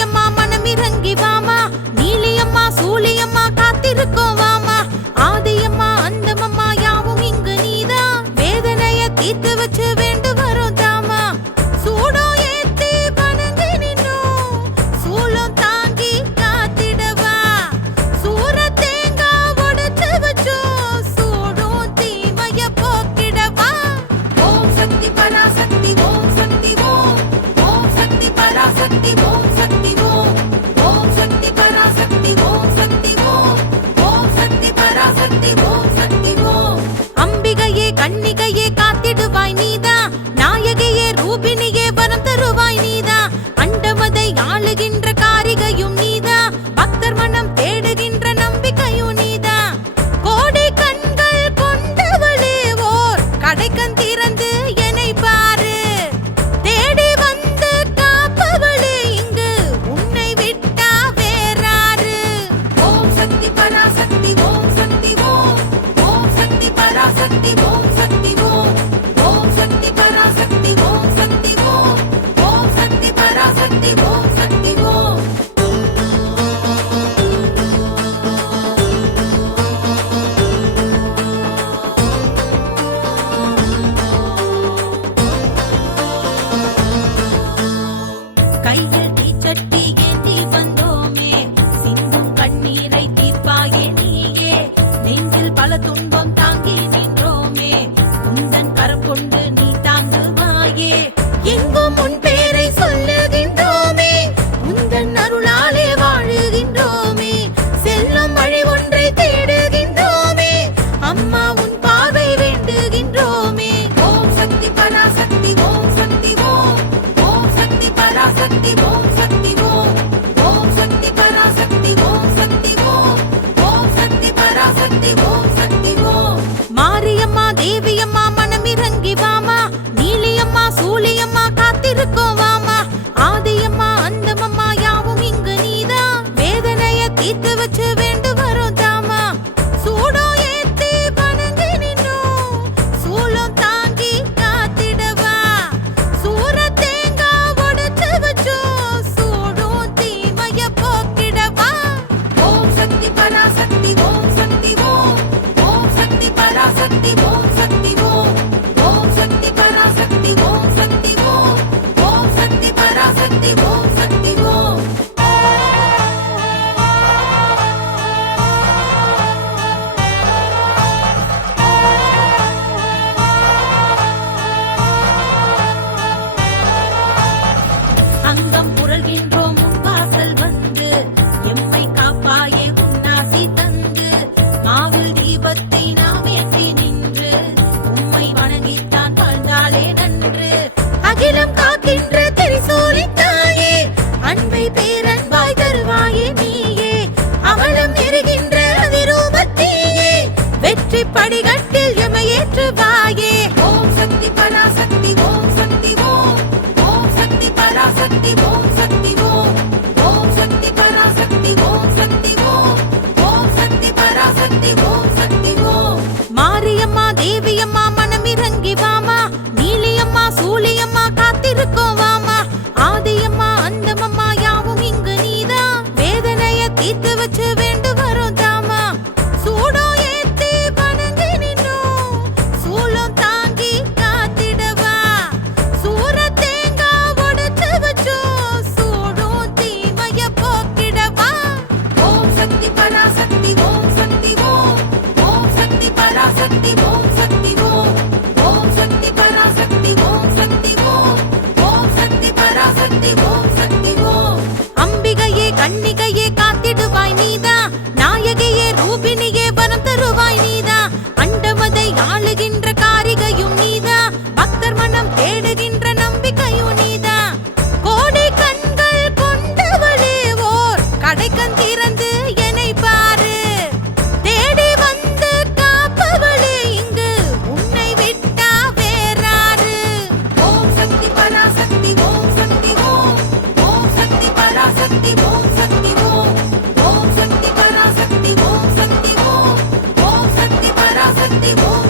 ஆதியம்மா மனமிறங்கி வாமா, நீலியம்மா சூலியம்மா காத்திருக்கோம் வாமா. ஆதியம்மா அந்தமம்மா யாவும் இங்கு நீதான், வேதனைய தீர்த்து வச்சு வேண்டு வரும் தாமா. சூடம் ஏத்தி வணங்கி நின்னோம், சூலம் தாங்கி காத்திடவா. சூர தேங்காய் உடைச்சு வச்சோம், சூடும் தீமைய போக்கிடவா. ஓம் சக்தி பராசக்தி ஓம் சக்தி ஓம், ஓம் சக்தி பராசக்தி ஓம் சக்தி ஓம், ஓம் சக்தி பராசக்தி ஓம் சக்தி ஓம், ஓம் சக்தி பராசக்தி ஓம் சக்தி ஓம். அம்பிகையே கன்னிகையே காத்திடுவாய் நீதான், நாயகியே ரூபினியே வரம் தருவாய் நீதான். அண்டமதை ஆளுகின்ற காரிகையும் நீதான், பக்தர் மனம் தேடுகின்ற நம்பிக்கையும் நீதான். கோடி கண்கள் கொண்டவளே ஓர் கடைக்கண் திறந்து என்னை பாரு. தேடி வந்து காப்பவளே இங்கு உன்னை விட்டா வேறாரு. ஓம் சக்தி பராசக்தி ஓம் சக்தி ஓம், ஓம் சக்தி பராசக்தி ஓம் சக்தி ஓம், ஓம் சக்தி பராசக்தி ஓம் சக்தி ஓம், ஓம் சக்தி பராசக்தி ஓம் சக்தி ஓம். கையில் தீச்சட்டி ஏந்தி வந்தோமே, சிந்தும் கண்ணீரை தீர்ப்பாயே நீயே. நெஞ்சில் பல துன்பம் தாங்கி நின்றோமே, உந்தன் கரம் கொண்டு நீ தாங்குவாயே. எங்கும் உன் பேரை சொல்லுகின்றோமே, உந்தன் அருளாலே வாழுகின்றோமே. செல்லும் வழி ஒன்றை தேடுகின்றோமே, அம்மா உன் பார்வை வேண்டுகின்றோமே. ஓம் சக்தி பராசக்தி ஓம் சக்தி ஓம், ஓம் சக்தி பராசக்தி ஓம் சக்தி ஓம், ஓம் சக்தி பராசக்தி ஓம் சக்தி ஓம், ஓம் சக்தி பராசக்தி ஓம் சக்தி ஓம். மாரியம்மா தேவியம்மா மனமிறங்கி வாமா, நீலியம்மா சூலியம்மா காத்திருக்கோம் வாமா. ஆதியம்மா அந்தமம்மா யாவும் இங்கு நீதான், வேதனைய தீர்த்து வச்சு வேண்டு வரும் தாமா. சூடம் ஏத்தி வணங்கி நின்னோம், சூலம் தாங்கி காத்திடவா. சூர தேங்காய் உடைச்சு வச்சோம், சூடும் தீமைய போக்கிடவா. ஓம் சக்தி பராசக்தி ஓம் சக்தி ஓம், ஓம் சக்தி பராசக்தி ஓம் சக்தி ஓம், ஓம் சக்தி பராசக்தி ஓம் சக்தி ஓம், ஓம் சக்தி பராசக்தி ஓம் சக்தி ஓம். அங்கம் புரள்கின்றோம் வாசல் வந்து, எம்மை காப்பாயே உன்னாசி தந்து. மாவில் தீபத்தை நாம் ஏற்றி நின்று, உம்மை வணங்கித்தான் வாழ்ந்தாலே நன்று. அகிலம் காக்கின்ற திரிசூலி தாயே, அன்பை பேரன்பாய் தருவாயே நீயே. அவலம் எரிகின்ற அதிரூபத்தீயே, வெற்றி படிகட்டில் எமை ஏற்றுவாயே. ஓம் சக்தி பராசக்தி ஓம் சக்தி ஓம், ஓம் சக்தி பராசக்தி ஓம் சக்தி ஓம், ஓம் சக்தி பராசக்தி ஓம் சக்தி ஓம், ஓம் சக்தி பராசக்தி ஓம் சக்தி ஓம். மாரியம்மா தேவியம்மா மனமிறங்கி வாமா, நீலியம்மா சூலியம்மா காத்திருக்கோம் வாமா. ஆதியம்மா அந்தமம்மா யாவும் இங்கு நீதான், வேதனைய தீர்த்து வச்சு வேண்டு வரும் தாமா. சூடம் ஏத்தி வணங்கி நின்னோம், சூலம் தாங்கி காத்திடவா. சூர தேங்காய் உடைச்சு வச்சோம், சூடும் தீமைய போக்கிடவா. ஓம் சக்தி பராசக்தி ஓம் சக்தி ஓம், ஓம் சக்தி பராசக்தி ஓம் சக்தி ஓம், ஓம் சக்தி பராசக்தி ஓம் சக்தி ஓம், ஓம் சக்தி பராசக்தி ஓம் சக்தி ஓம். அம்பிகையே கன்னிகையே காத்திடுவாய் நீதான், நாயகியே ரூபினியே வரம் தருவாய் நீதான். அண்டமதை ஆளுகின்ற காரிகையும் நீதான், பக்தர் மனம் தேடுகின்ற நம்பிக்கையும் நீதான். கோடி கண்கள் கொண்டவளே ஓர் கடைக்கண் திறந்து என்னை பாரு. தேடி வந்து காப்பவளே இங்கு உன்னை விட்டா வேறாரு. ஓம் சக்தி பராசக்தி ஓம் சக்தி ஓம், ஓம் சக்தி பராசக்தி ஓம் சக்தி ஓம், ஓம் சக்தி பராசக்தி ஓம் சக்தி ஓம், ஓம் சக்தி பராசக்தி ஓம்